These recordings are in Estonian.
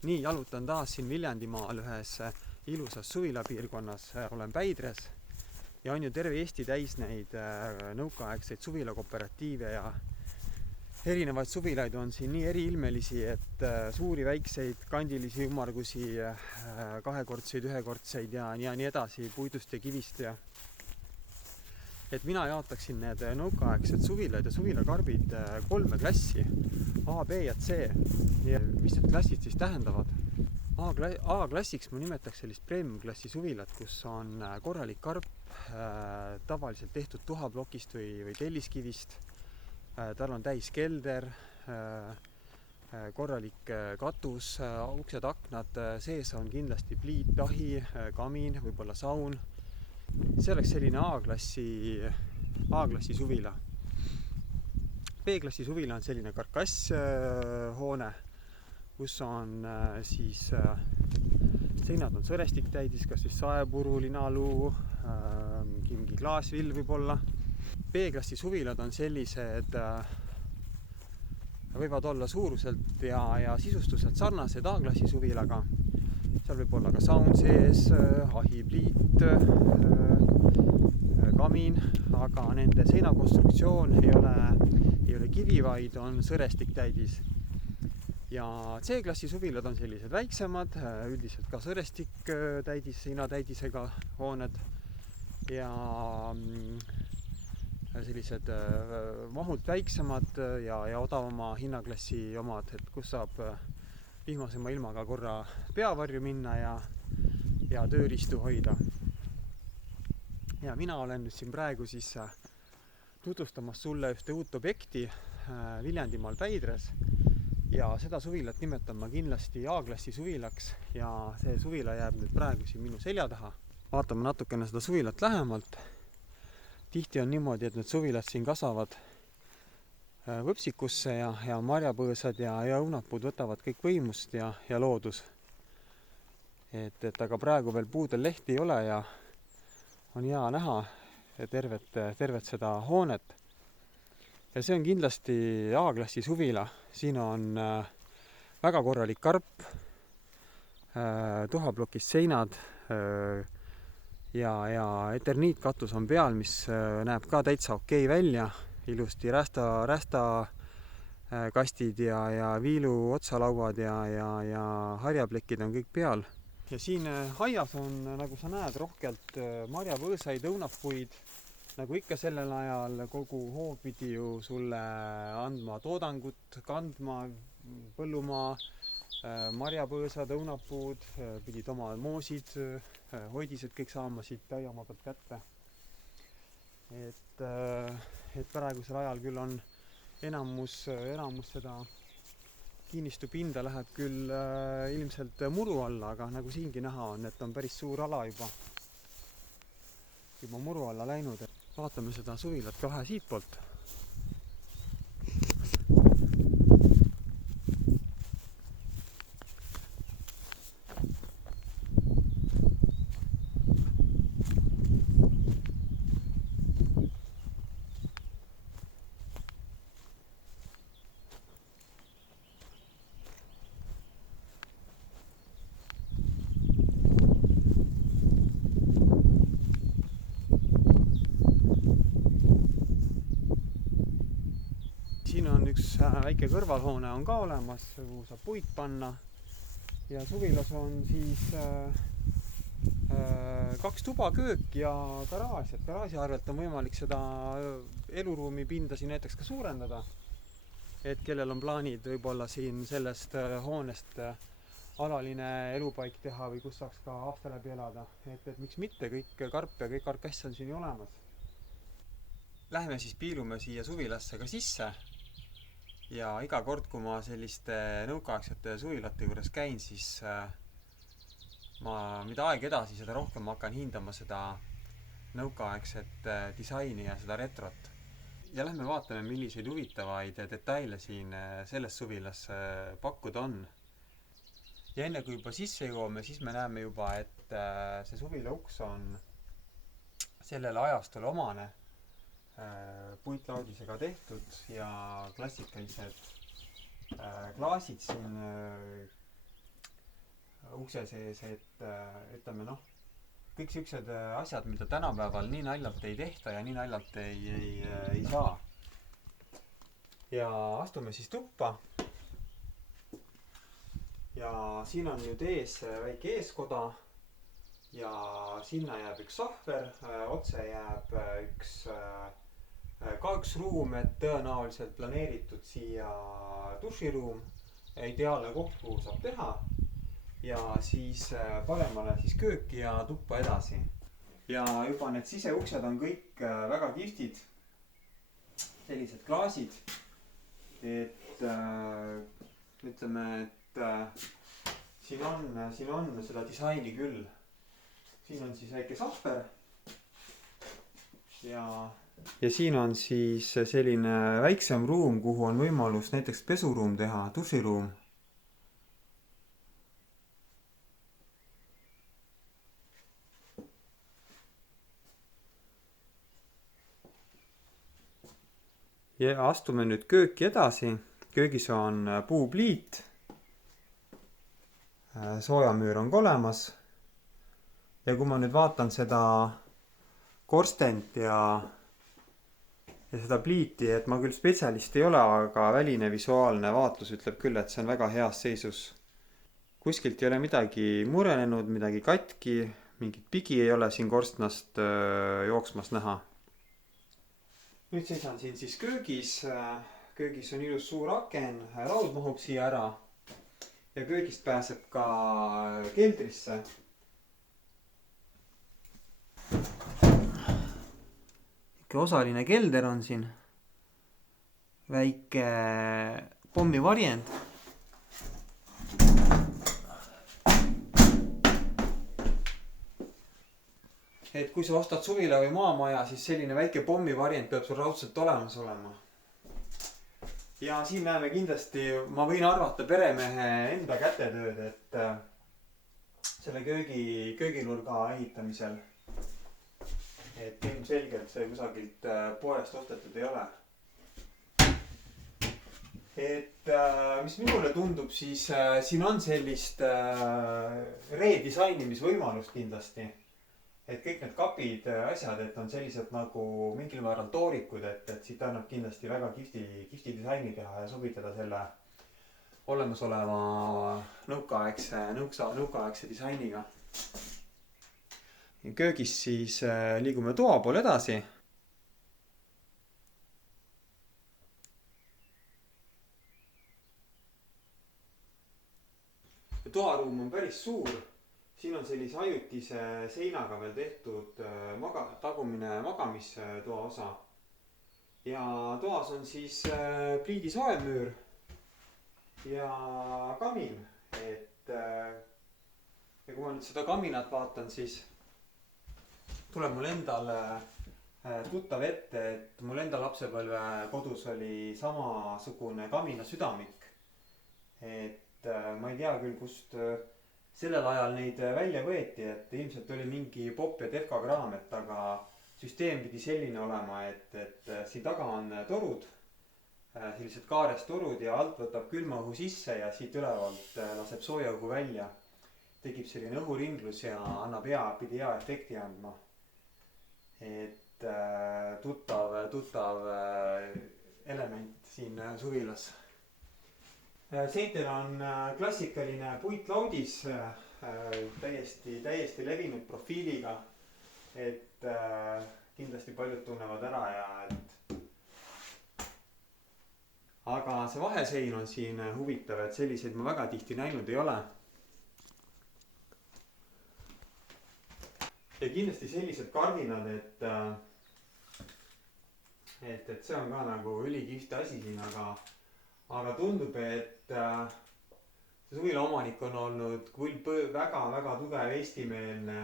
Nii, jalutan taas siin Viljandimaal ühes ilusas suvilapiirkonnas, olen Päidres ja on ju terve Eesti täis neid nõukaaegseid suvilakooperatiive ja erinevaid suvilaid on siin nii eriilmelisi, et suuri, väikseid, kandilisi, ümmargusi, kahekordseid, ühekordseid ja nii edasi, puidust ja kivist ja et mina jaotaksin need nõukaaegsed suvilad ja suvilakarbid 3 klassi, A, B ja C. Ja mis need klassid siis tähendavad? A-klassiks ma nimetaks sellist premium-klassi suvilat, kus on korralik karp, tavaliselt tehtud tuhaplokist või telliskivist. Tal on täis kelder, korralik katus, uksed, aknad, sees on kindlasti pliit, tahi, kamin, võib-olla saun. See oleks selline A-klassi suvila. B-klassi suvila on selline karkasshoone, kus on siis seinad on sõrestiktäidis, kas siis saepuru, linaluu, mingi klaasvill võib-olla. B-klassi suvilad on sellised, võivad olla suuruselt ja sisustuselt sarnased A-klassi suvilaga. Seal võib olla ka saun sees, ahi, pliit, kamin, aga nende seinakonstruktsioon ei ole kivi, vaid on sõrestiktäidis. Ja C-klassi suvilad on sellised väiksemad, üldiselt ka sõrestiktäidis, seinatäidisega hooned ja sellised mahult väiksemad ja odavama hinnaklassi omad, et kus saab vihmasema ilmaga korra peavarju minna ja tööriistu hoida. Ja mina olen nüüd siin praegu siis tutvustamas sulle ühte uut objekti Viljandimaal Päidres ja seda suvilat nimetan ma kindlasti A-klassi suvilaks ja see suvila jääb nüüd praegu siin minu selja taha. Vaatame natukene seda suvilat lähemalt. Tihti on niimoodi, et need suvilad siin kasvavad võpsikusse ja marjapõõsad ja õunapuud võtavad kõik võimust ja loodus. Et aga praegu veel puudel lehti ei ole ja on hea näha tervet seda hoonet. Ja see on kindlasti A-klassi suvila. Siin on väga korralik karp, tuhaplokist seinad ja eterniitkatus on peal, mis näeb ka täitsa okei välja. Ilusti rästa kastid ja viilu otsalauad ja harjaplekid on kõik peal. Ja siin aias on, nagu sa näed, rohkelt marjapõõsaid, õunapuid. Nagu ikka sellel ajal kogu hoo pidi ju sulle andma toodangut, kandma põllumaa, marjapõõsad, õunapuud, pidid oma moosid, hoidised kõik saama siit täiamaa pealt kätte. Et praegusel ajal küll on enamus seda kinnistu pinda läheb küll ilmselt muru alla, aga nagu siingi näha on, et on päris suur ala juba muru alla läinud. Vaatame seda suvilat ka vähe siitpoolt. Siin on üks väike kõrvalhoone on ka olemas, kuhu saab puid panna ja suvilas on siis 2 tuba, köök ja garaaž. Et garaaži arvelt on võimalik seda eluruumi pinda siin näiteks ka suurendada. Et kellel on plaanid võib-olla siin sellest hoonest alaline elupaik teha või kus saaks ka aasta läbi elada. Et miks mitte, kõik karp ja kõik karkass on siin olemas. Lähme siis piilume siia suvilasse ka sisse. Ja iga kord, kui ma selliste nõukaaegsete suvilate juures käin, siis mida aeg edasi, seda rohkem ma hakkan hindama seda nõukaaegset disaini ja seda retrot. Ja lähme vaatame, milliseid huvitavaid detaile siin selles suvilas pakkuda on. Ja enne kui juba sisse jõuame, siis me näeme juba, et see suvila uks on sellele ajastule omane. Puitlaudisega tehtud ja klassikalised klaasid siin ukse sees, et ütleme noh, kõik siuksed asjad, mida tänapäeval nii naljalt ei tehta ja nii naljalt ei saa. Ja astume siis tuppa. Ja siin on nüüd ees väike eeskoda ja sinna jääb üks sahver, otse jääb ka üks ruum, et tõenäoliselt planeeritud siia duširuum, ideaalne koht, kuhu saab teha. Ja siis paremale siis kööki ja tuppa edasi. Ja juba need siseuksed on kõik väga kihvtid, sellised klaasid, et ütleme, et siin on seda disaini küll. Siin on siis väike sahver ja siin on siis selline väiksem ruum, kuhu on võimalus näiteks pesuruum teha, duširuum. Ja astume nüüd kööki edasi. Köögis on puupliit. Soojamüür on ka olemas. Ja kui ma nüüd vaatan seda korstent ja seda pliiti, et ma küll spetsialist ei ole, aga väline visuaalne vaatlus ütleb küll, et see on väga heas seisus. Kuskilt ei ole midagi murenenud, midagi katki, mingit pigi ei ole siin korstnast jooksmas näha. Nüüd seisan siin siis köögis. Köögis on ilus suur aken, raud mahub siia ära ja köögist pääseb ka keldrisse. Osaline kelder on siin, väike pommivarjend. Et kui sa ostad suvila või maamaja, siis selline väike pommivarjend peab sul raudselt olemas olema. Ja siin näeme kindlasti, ma võin arvata peremehe enda kätetööd, et selle kööginurga ehitamisel. Et ilmselgelt see kusagilt poest ostetud ei ole. Et mis minule tundub, siis siin on sellist redisainimisvõimalust kindlasti. Et kõik need kapid, asjad, et on sellised nagu mingil määral toorikud, et siit annab kindlasti väga kihvti disaini teha ja sobitada selle olemasoleva nõukaaegse disainiga. Köögis siis liigume toa poole edasi. Toaruum on päris suur. Siin on sellise ajutise seinaga veel tehtud tagumine magamistoa osa. Ja toas on siis pliidi soojamüür ja kamin. Ja kui ma nüüd seda kaminat vaatan, siis tuleb mul endal tuttav ette, et mul enda lapsepõlve kodus oli samasugune kamina südamik. Et ma ei tea küll, kust sellel ajal neid välja võeti, et ilmselt oli mingi pop ja defka kraam, et aga süsteem pidi selline olema, et siin taga on torud, sellised kaarest torud ja alt võtab külma õhu sisse ja siit ülevalt laseb sooja õhu välja. Tegib selline õhuringlus ja pidi hea efekti andma. Et tuttav element siin suvilas. Seintel on klassikaline puitlaudis, täiesti levinud profiiliga, et kindlasti paljud tunnevad ära ja aga see vahesein on siin huvitav, et selliseid ma väga tihti näinud ei ole. Ja kindlasti sellised kardinad, et see on ka nagu ülikihvt asi siin, aga tundub, et see suvila omanik on olnud väga tugev eestimeelne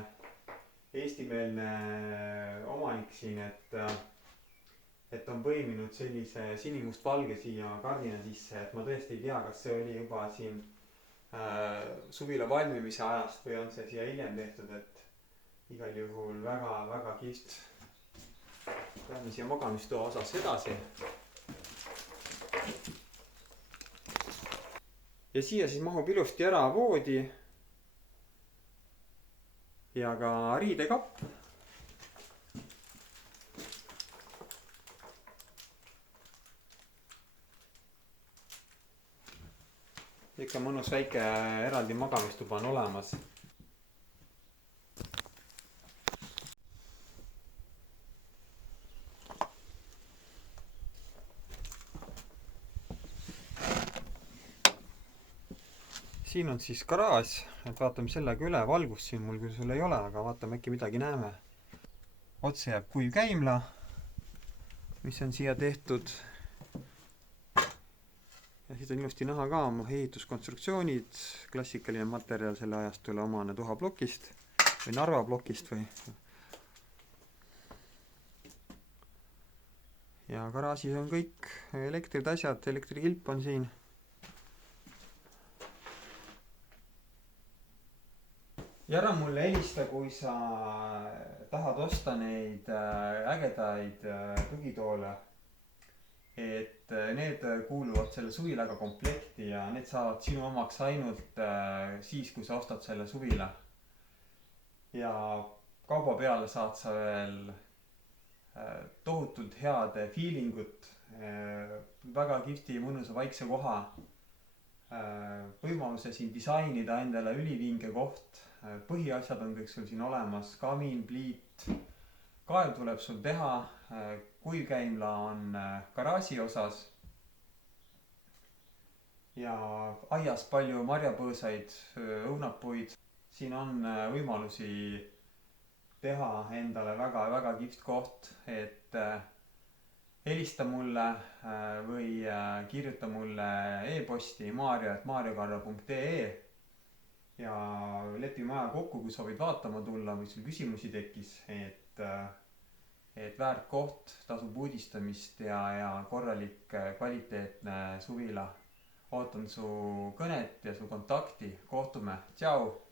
omanik siin, et on põiminud sellise sinimustvalge siia kardina sisse, et ma tõesti ei tea, kas see oli juba siin suvila valmimise ajast või on see siia hiljem tehtud, et igal juhul väga kihvt. Lähme siia magamistoa osas edasi. Ja siia siis mahub ilusti ära voodi ja ka riidekapp. Ikka mõnus väike eraldi magamistuba on olemas. Siin on siis garaaž, et vaatame sellega üle. Valgust siin mul küll sul ei ole, aga vaatame, äkki midagi näeme. Otse jääb kuiv käimla, mis on siia tehtud. Ja siit on ilusti näha ka oma ehituskonstruktsioonid, klassikaline materjal selle ajastule omane tuhaplokist või Narva plokist või. Ja garaažis on kõik elektrid, asjad, elektrikilp on siin. Ja ära mulle helista, kui sa tahad osta neid ägedaid tugitoole. Et need kuuluvad selle suvilaga komplekti ja need saavad sinu omaks ainult siis, kui sa ostad selle suvila. Ja kauba peale saad sa veel tohutult head feelingut, väga kihvti, mõnusa vaikse koha, võimaluse siin disainida endale ülivinge koht. Põhiasjad on kõik sul siin olemas, kamin, pliit, kaev tuleb sul teha, kuivkäimla on garaaži osas ja aias palju marjapõõsaid, õunapuid. Siin on võimalusi teha endale väga kihvt koht, et helista mulle või kirjuta mulle e-posti maarja@maarjakarro.ee ja lepime aja kokku, kui soovid vaatama tulla või sul küsimusi tekkis, et väärt koht, tasub uudistamist ja korralik kvaliteetne suvila. Ootan su kõnet ja su kontakti. Kohtume. Tšau!